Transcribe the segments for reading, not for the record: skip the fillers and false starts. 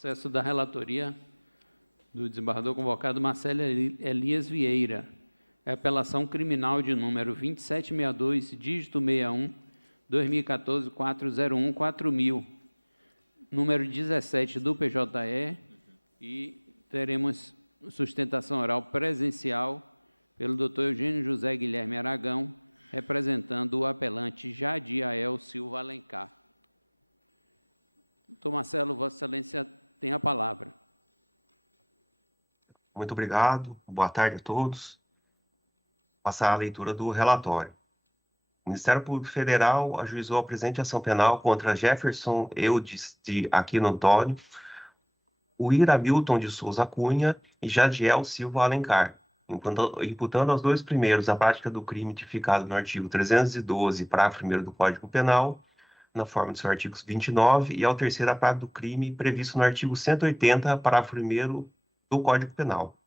Processo da relatoria do desembargador convocado Marcelo Elias Vieira. Apelação criminal de número 2762, dígito 61, 2014, 401, 4000, número 17 do PJE, e teremos sustentação oral presencial pelo Dr. Eugênio José Guilherme Aragão, representando o apelante Jadiel Silva Alencar. Doutor Marcelo, Vossa Excelência tem a palavra. Muito obrigado. Boa tarde a todos. Passar a leitura do relatório. O Ministério Público Federal ajuizou a presente ação penal contra Jefferson Eudes de Aquino Antônio, Uir Hamilton de Souza Cunha e Jadiel Silva Alencar, imputando aos dois primeiros a prática do crime tipificado no artigo 312, parágrafo 1º do Código Penal, na forma do seu artigo 29, e ao terceiro a prática do crime previsto no artigo 180, parágrafo 1º do Código Penal.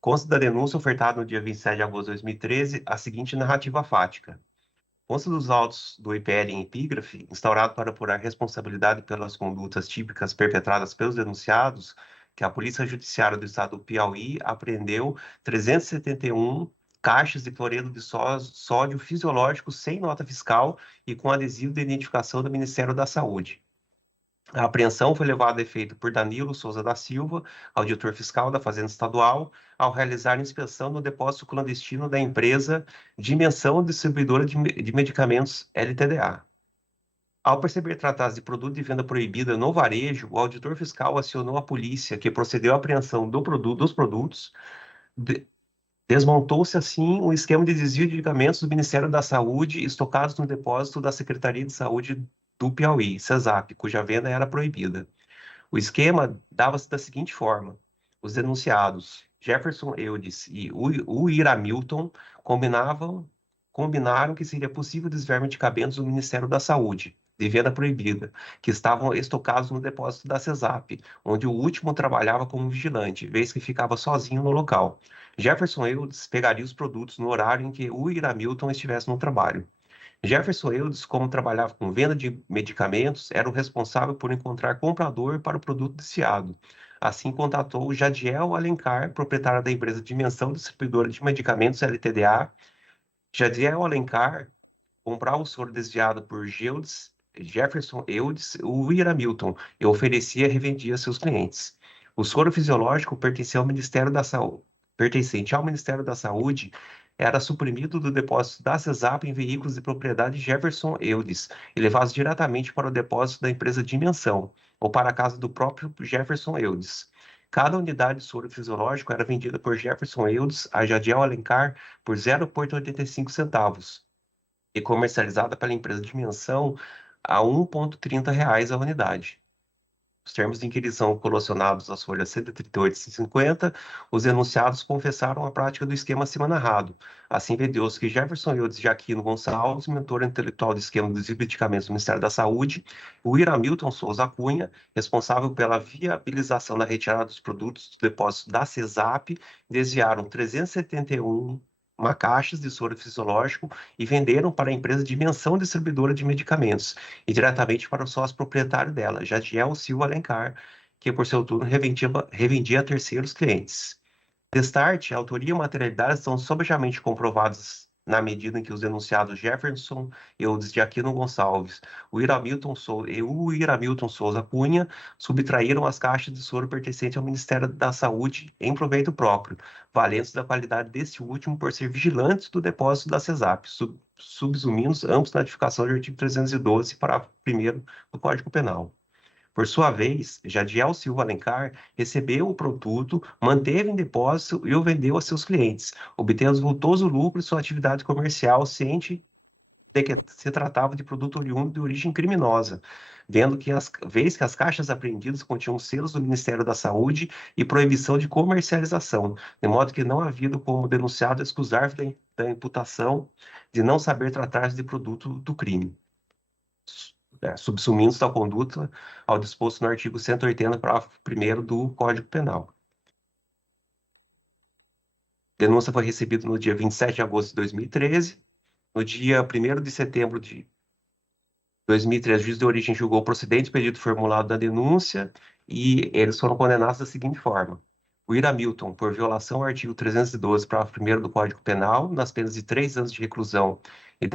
Consta da denúncia ofertada no dia 27 de agosto de 2013 a seguinte narrativa fática. Consta dos autos do IPL em epígrafe, instaurado para apurar responsabilidade pelas condutas típicas perpetradas pelos denunciados, que a Polícia Judiciária do Estado do Piauí apreendeu 371 caixas de cloreto de sódio fisiológico sem nota fiscal e com adesivo de identificação do Ministério da Saúde. A apreensão foi levada a efeito por Danilo Souza da Silva, auditor fiscal da Fazenda Estadual, ao realizar inspeção no depósito clandestino da empresa Dimensão Distribuidora de Medicamentos LTDA. Ao perceber tratar-se de produto de venda proibida no varejo, o auditor fiscal acionou a polícia, que procedeu à apreensão dos produtos. Desmontou-se, assim, um esquema de desvio de medicamentos do Ministério da Saúde estocados no depósito da Secretaria de Saúde do Piauí, CESAP, cuja venda era proibida. O esquema dava-se da seguinte forma. Os denunciados Jefferson Eudes e Uir Hamilton combinaram que seria possível desviar medicamentos do Ministério da Saúde, de venda proibida, que estavam estocados no depósito da CESAP, onde o último trabalhava como vigilante, vez que ficava sozinho no local. Jefferson Eudes pegaria os produtos no horário em que Uir Hamilton estivesse no trabalho. Jefferson Eudes, como trabalhava com venda de medicamentos, era o responsável por encontrar comprador para o produto desfiado. Assim, contatou Jadiel Alencar, proprietário da empresa Dimensão Distribuidora de Medicamentos LTDA. Jadiel Alencar comprava o soro desviado por Jefferson Eudes e Uir Hamilton e oferecia e revendia a seus clientes. O soro fisiológico pertencente ao Ministério da Saúde era suprimido do depósito da CESAP em veículos de propriedade de Jefferson Eudes e levados diretamente para o depósito da empresa Dimensão, ou para a casa do próprio Jefferson Eudes. Cada unidade de soro fisiológico era vendida por Jefferson Eudes a Jadiel Alencar por 0,85 centavos e comercializada pela empresa Dimensão a R$ 1,30 a unidade. Os termos de inquirição colacionados às folhas 138 e 150, os enunciados confessaram a prática do esquema acima narrado. Assim, vendeu-se que Jefferson Eudes de Aquino Gonçalves, mentor intelectual do esquema dos medicamentos do Ministério da Saúde, o Uir Hamilton Souza Cunha, responsável pela viabilização da retirada dos produtos do depósito da CESAP, desviaram 371 caixas de soro fisiológico e venderam para a empresa Dimensão Distribuidora de Medicamentos e diretamente para o sócio proprietário dela, Jadiel Silva Alencar, que por seu turno revendia a terceiros clientes. Destarte, a autoria e a materialidade são sobejamente comprovados na medida em que os denunciados Jefferson Eudes de Aquino Gonçalves, o Uir Hamilton Souza Cunha subtraíram as caixas de soro pertencentes ao Ministério da Saúde em proveito próprio, valendo-se da qualidade deste último por ser vigilantes do depósito da CESAP, subsumindo ambos na notificação do artigo 312, parágrafo 1º do Código Penal. Por sua vez, Jadiel Silva Alencar recebeu o produto, manteve em depósito e o vendeu a seus clientes, obtendo vultoso lucro em sua atividade comercial, ciente de que se tratava de produto oriundo de origem criminosa, vendo que as caixas apreendidas continham selos do Ministério da Saúde e proibição de comercialização, de modo que não havia como denunciado escusar da imputação de não saber tratar-se de produto do crime. Subsumindo tal conduta ao disposto no artigo 180, parágrafo 1º do Código Penal. A denúncia foi recebida no dia 27 de agosto de 2013. No dia 1º de setembro de 2013, o juiz de origem julgou procedente o pedido formulado da denúncia e eles foram condenados da seguinte forma. O Iramilton, por violação ao artigo 312, parágrafo 1º do Código Penal, nas penas de 3 anos de reclusão e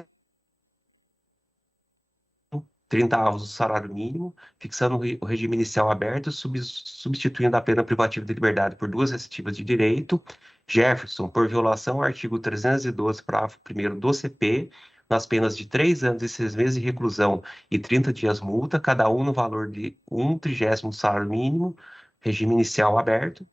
30 avos do salário mínimo, fixando o regime inicial aberto, substituindo a pena privativa de liberdade por 2 restritivas de direito. Jefferson, por violação ao artigo 312, parágrafo 1º do CP, nas penas de 3 anos e 6 meses de reclusão e 30 dias multa, cada um no valor de 1/30 do salário mínimo, regime inicial aberto,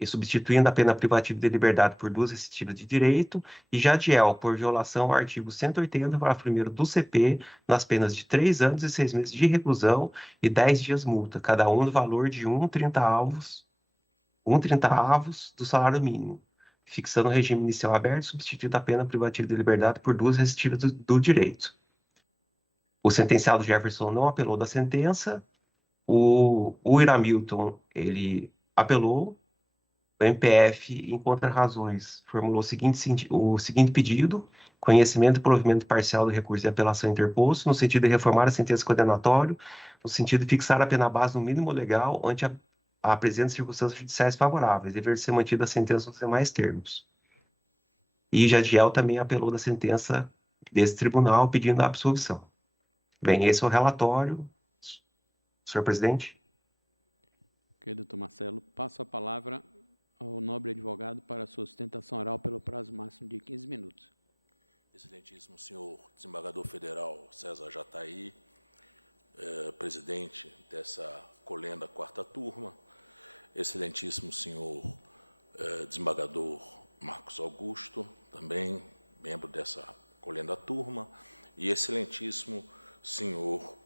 e substituindo a pena privativa de liberdade por 2 restritivas de direito, e Jadiel, por violação ao artigo 180, parágrafo 1º do CP, nas penas de 3 anos e 6 meses de reclusão e 10 dias multa, cada um no valor de 1/30 avos do salário mínimo, fixando o regime inicial aberto, substituindo a pena privativa de liberdade por 2 restritivas do direito. O sentenciado Jefferson não apelou da sentença, o Iramilton, ele apelou. O MPF, em contra-razões, formulou o seguinte pedido: conhecimento e provimento parcial do recurso de apelação interposto, no sentido de reformar a sentença condenatória, no sentido de fixar a pena base no mínimo legal ante a presença de circunstâncias judiciais favoráveis, dever ser mantida a sentença nos demais termos. E Jadiel também apelou da sentença desse tribunal, pedindo a absolvição. Bem, esse é o relatório, senhor presidente. Ok, doutor Marcelo. Passo a palavra ao nobre advogado para a sua sustentação oral pelo prazo máximo de 15 minutos. Excelentíssimo senhor desembargador federal César Jatahy, presidente dessa colenda quarta turma, excelentíssimo senhor desembargador Marcos Augusto, também membro dessa colenda turma, e excelentíssimo senhor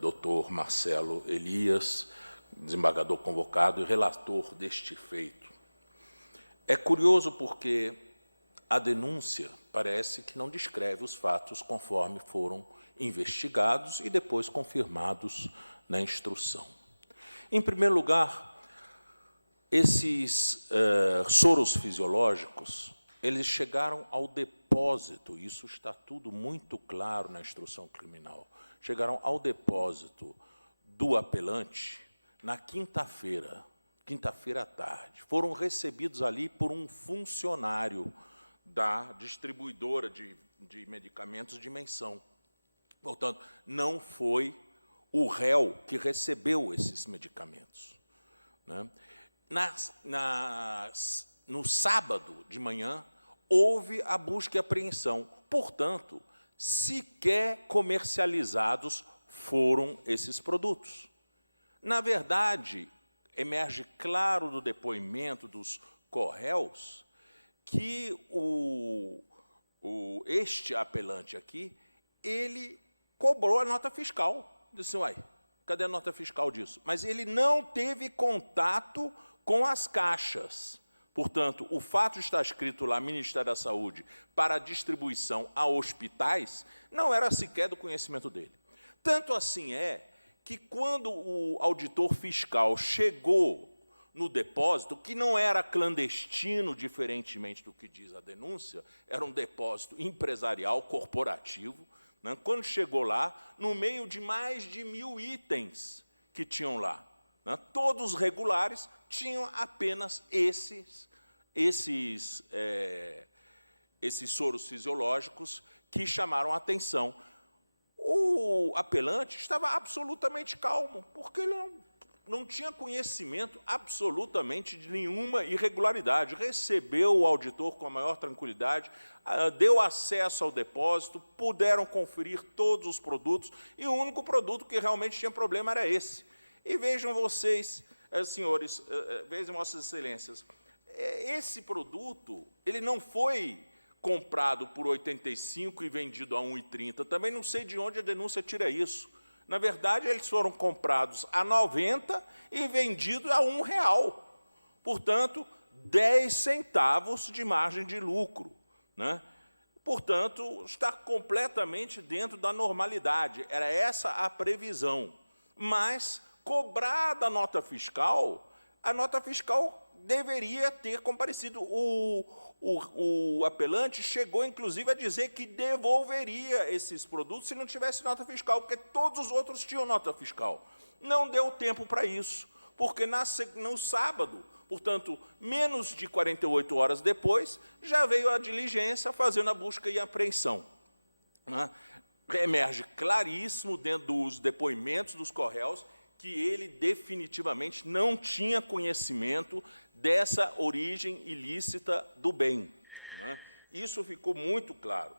doutor Marcelo Elias, desembargador convocado e relator deste feito. É curioso porque a denúncia parece que não descreve os fatos conforme foram investigados e depois confirmados na instrução. Em primeiro lugar, esses soros fisiológicos, eles chegaram ao depósito, isso está tudo muito claro na instrução criminal, chegaram ao depósito do apelante na quinta-feira à tarde. Foram recebidos ali por um funcionário da distribuidora de medicamentos Dimensão. Portanto, não foi o réu que recebeu esses medicamentos, né? No sábado de manhã, houve a busca e apreensão. Portanto, sequer comercializados foram esses produtos. Na verdade, emerge claro do depoimento dos corréus que este apelante aqui, ele cobrou a nota fiscal. Disse, uai, cadê a nota fiscal disso? Mas ele não teve contato com as caixas. Portanto, o fato de estar escrito lá, Ministério da Saúde, para distribuição a hospitais, não era sequer do conhecimento dele. Tanto assim é que, quando o auditor fiscal chegou no depósito, que não era clandestino, diferentemente do que diz a denúncia, era um depósito empresarial, corporativo, né? Quando chegou lá, no meio de mais de 1000 itens que tinham lá, né? Todos regulares, tinham apenas esses soros fisiológicos que chamaram a atenção. O apelante estava absolutamente calmo, porque ele não tinha conhecimento absolutamente de nenhuma irregularidade. Recebeu o auditor com a maior tranquilidade, deu acesso ao depósito, puderam conferir todos os produtos, e o único produto que realmente tinha problema era esse. E vejam vocês, senhores, vejam vossas excelências, esse produto ele não foi comprado por 85 e vendido a 1,30. Também não sei de onde a denúncia tira isso. Na verdade, eles foram comprados a 90 e vendidos a R$1. Portanto, 10 centavos de margem de lucro, né? Portanto, está completamente dentro da normalidade. Era essa a previsão. Mas, cobrada a nota fiscal deveria ter comparecido. O apelante chegou, inclusive, a dizer que devolveria esses produtos se não tivesse nota fiscal, porque todos os outros tinham nota fiscal. Não deu tempo para isso, porque no sábado, portanto, menos de 48 horas depois, já veio a diligência fazendo a busca e apreensão. Emerge claríssimo dentro dos depoimentos dos Correios que ele definitivamente não tinha conhecimento dessa origem ilícita do bem. Isso ficou muito claro.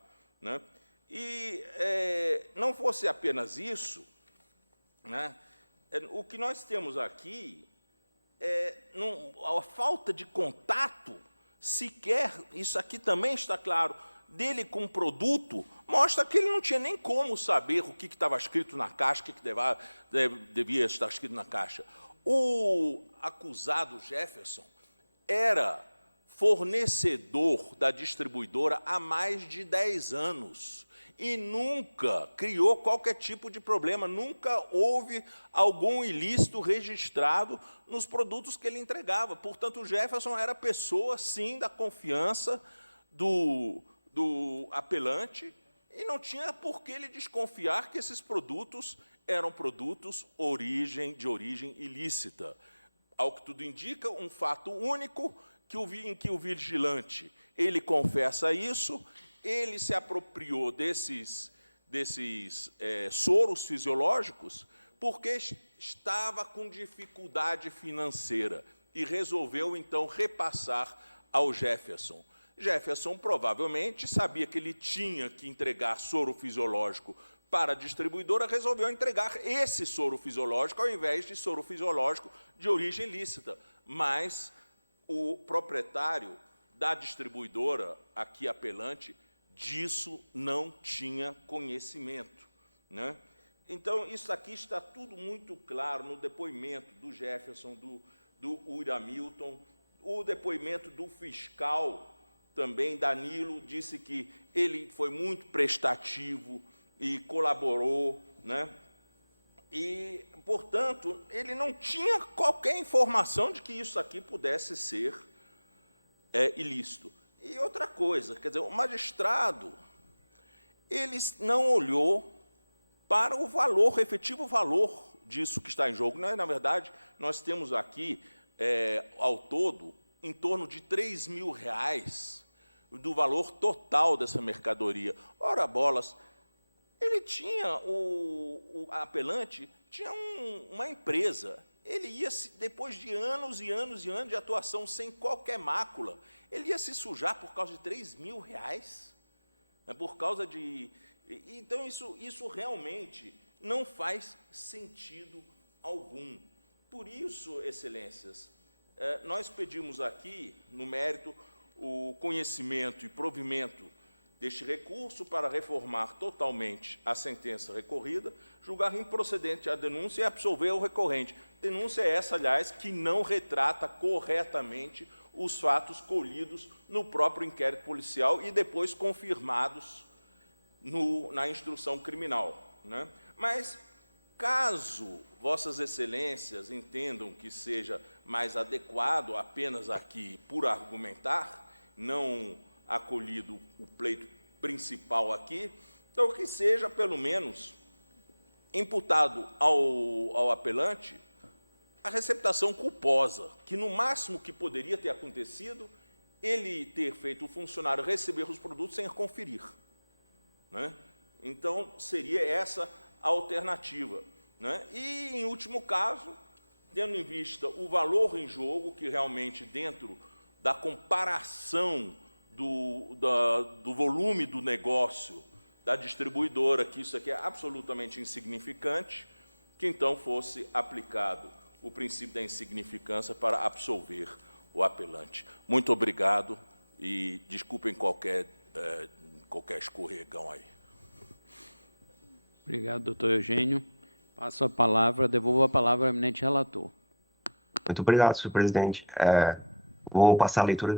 E não fosse apenas isso, o que nós temos aqui a falta de contato, sequer, isso aqui também está claro, dele com o produto, mostra que ele não tinha nem como saber o que estava escrito na caixa, o que devia estar escrito na caixa. O acusado Jefferson era fornecedor da distribuidora há mais de 10 anos e nunca criou qualquer tipo de problema, nunca houve algum ilícito registrado nos produtos que ele entregava. Portanto, o Jefferson era pessoa, sim, da confiança do apelante, e não tinha por que ele desconfiar que esses produtos eram produtos de origem ilícita. Ao que tudo indica, um fato único em que o vigilante ele confessa isso, ele se apropriou desses soros fisiológicos porque estava com dificuldade financeira e resolveu, então, repassar ao Jefferson. Jefferson provavelmente sabia que ele tinha que entregar soro fisiológico para a distribuidora, resolveu entregar esse soro fisiológico ao invés de soro fisiológico de origem lícita. Mas o proprietário da distribuidora, aqui apelante, disso não tinha conhecimento. Então, isso aqui está tudo muito claro no depoimento do Jefferson, do Uri Hamilton, o depoimento do fiscal também, Danilo, disse que ele foi muito prestativo e colaborou, e, portanto, ele não tinha qualquer informação de que isso aqui pudesse ser ilícito. E outra coisa, quer dizer, o magistrado, ele não olhou para o valor, o efetivo valor disso que está em jogo. Na verdade, nós temos aqui, ao todo, em torno de R$3.000 do valor total dessa mercadoria. Ora, bolas, ele tinha, o apelante tinha uma empresa, ele ia, depois de anos e anos e anos de atuação sem qualquer mácula, ele ia se sujar por causa de R$3.000? Por causa de... Então, isso realmente não faz sentido algum. Por isso, excelências, nós pedimos aqui, no mérito, o conhecimento e provimento deste recurso para reformar totalmente a sentença recorrida, julgar improcedente a denúncia e absolver o recorrente. Denúncia essa, aliás, que não retrata corretamente os fatos colhidos no próprio inquérito policial e depois confirmados na instrução criminal. Mas, caso Vossas Excelências entendam que seja mais adequado apenas aqui por argumentar, não acolhido o pleito principal aqui, então que seja, pelo menos, imputado ao apelante a receptação culposa, que no máximo que poderia ter acontecido, ele ter feito o funcionário receber os produtos sem conferir. Então, seria essa a alternativa. E, em último caso, tendo em vista o valor em jogo, que realmente, dentro da comparação do volume do negócio da distribuidora, que isso aqui é absolutamente insignificante, que então fosse aplicado o princípio da insignificância para absolver o apelante. Muito obrigado e desculpem qualquer escorregão aí. Obrigado, doutor Eugênio. Passo a palavra, devolvo a palavra ao eminente relator. Muito obrigado, senhor presidente. Vou passar a leitura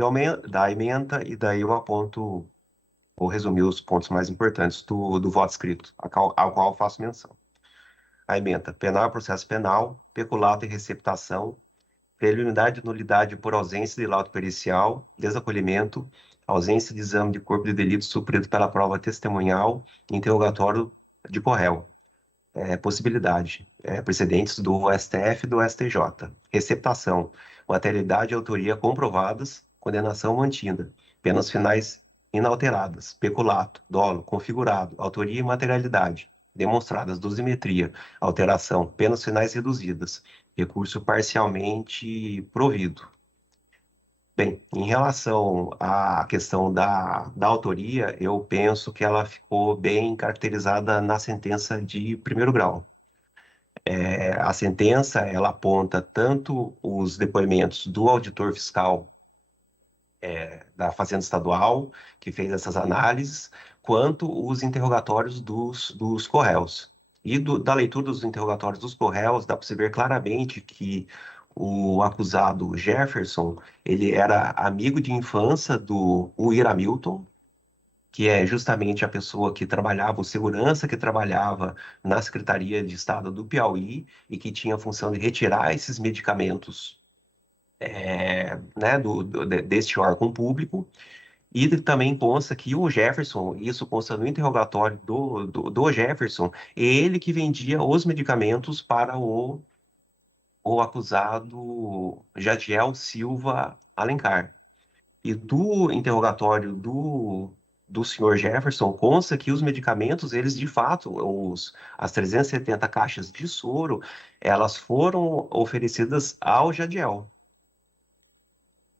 da ementa e daí eu aponto, vou resumir os pontos mais importantes do voto escrito, ao qual faço menção. A ementa: penal é processo penal, peculato e receptação, preliminar de nulidade por ausência de laudo pericial, desacolhimento, ausência de exame de corpo de delito suprido pela prova testemunhal e interrogatório de corréu. Possibilidade, precedentes do STF e do STJ. Receptação, materialidade e autoria comprovadas, condenação mantida, penas finais inalteradas, peculato, dolo, configurado, autoria e materialidade, demonstradas, dosimetria, alteração, penas finais reduzidas, recurso parcialmente provido. Bem, em relação à questão da autoria, eu penso que ela ficou bem caracterizada na sentença de primeiro grau. A sentença, ela aponta tanto os depoimentos do auditor fiscal da Fazenda Estadual, que fez essas análises, quanto os interrogatórios dos corréus. E da leitura dos interrogatórios dos corréus, dá para se ver claramente que o acusado Jefferson, ele era amigo de infância do Weir Hamilton, que é justamente a pessoa que trabalhava, o segurança que trabalhava na Secretaria de Estado do Piauí e que tinha a função de retirar esses medicamentos deste órgão público. E também consta que o Jefferson, isso consta no interrogatório do Jefferson, ele que vendia os medicamentos para o acusado Jadiel Silva Alencar. E do interrogatório do senhor Jefferson, consta que os medicamentos, eles de fato, as 370 caixas de soro, elas foram oferecidas ao Jadiel.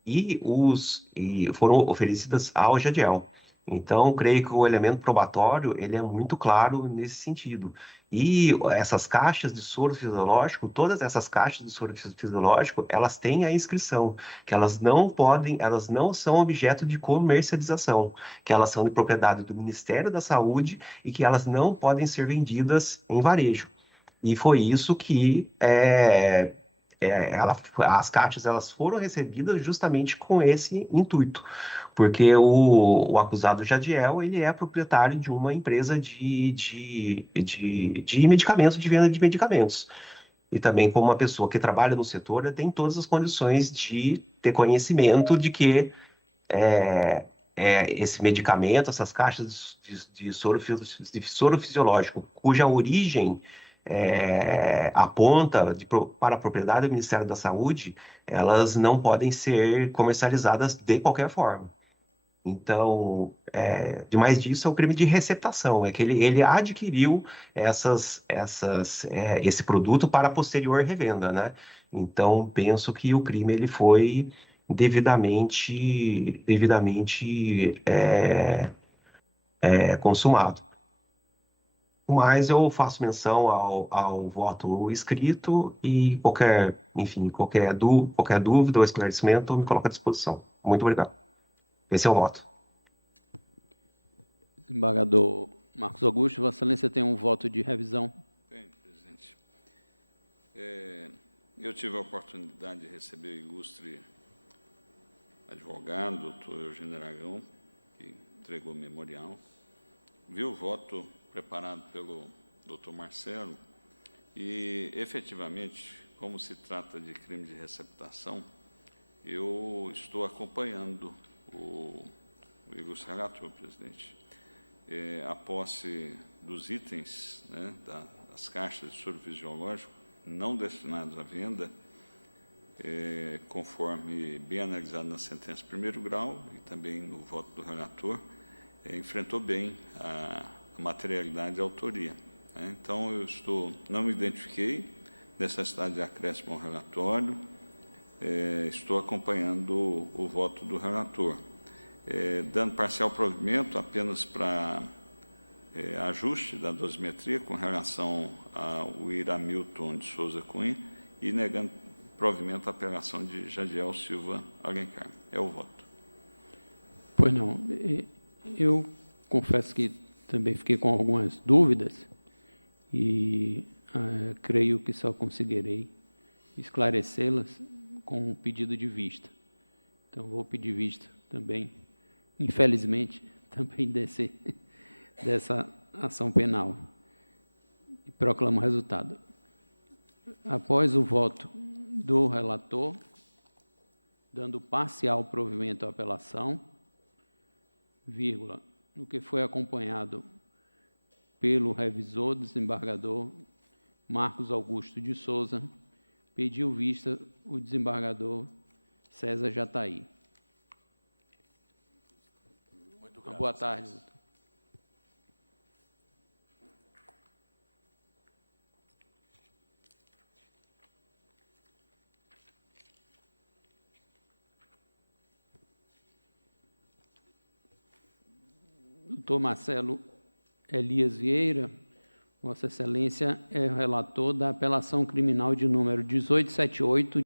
E foram oferecidas ao Jadiel. Então, creio que o elemento probatório ele é muito claro nesse sentido. E essas caixas de soro fisiológico, todas essas caixas de soro fisiológico, elas têm a inscrição que elas não são objeto de comercialização, que elas são de propriedade do Ministério da Saúde e que elas não podem ser vendidas em varejo. E foi isso que as caixas elas foram recebidas justamente com esse intuito, porque o acusado Jadiel ele é proprietário de uma empresa de medicamentos, de venda de medicamentos. E também, como uma pessoa que trabalha no setor, ele tem todas as condições de ter conhecimento de que esse medicamento, essas caixas de soro fisiológico, cuja origem aponta para a propriedade do Ministério da Saúde, elas não podem ser comercializadas de qualquer forma. Então, demais disso, é o crime de receptação, é que ele adquiriu esse produto para posterior revenda, né? Então, penso que o crime ele foi devidamente consumado. Mas eu faço menção ao voto escrito e qualquer dúvida ou esclarecimento, me coloco à disposição. Muito obrigado. Esse é o voto. Desembargador Marcos Augusto, Vossa Excelência tem um voto de revisão. Tem, presidente. Eu tive a oportunidade de receber o ilustre advogado, doutor Eugênio Aragão, que entregou o memorial. Vi o voto preparado pelo doutor Marcelo e, efetivamente, como se trata de crime de receptação, eu estou acompanhando o ilustre relator, presidente. A posse dos itens, né, das caixas de soro fisiológico não destinados à venda, conforme bem analisado na sentença de primeiro grau e também no voto do relator, enfrentou bem a materialidade e a autoria. Né? Então, não me identifiquei necessidade de acréscimo ao relatório, estou acompanhando o voto do relator. Dando parcial provimento apenas para ajuste da dosimetria com relação ao Weir Hamilton de Souza Cunha e negando provimento à apelação de Jadiel Silva Alencar. É o voto. Pois não. Eu confesso que também fiquei com algumas dúvidas e creio que só conseguirei esclarecê-las com um pedido de vista. Então, vou pedir vista também, infelizmente, também dessa ação penal. E proclamo o resultado. Após o voto do relator, dando parcial provimento à apelação, vírgula, no que foi acompanhado pelo revisor, desembargador Marcos Augusto de Souza, pediu vista o desembargador César Jataí. Muito grato, Boa tarde, doutor. Doutor Marcelo Elias Vieira, Vossa Excelência é o relator da apelação criminal de número 1878,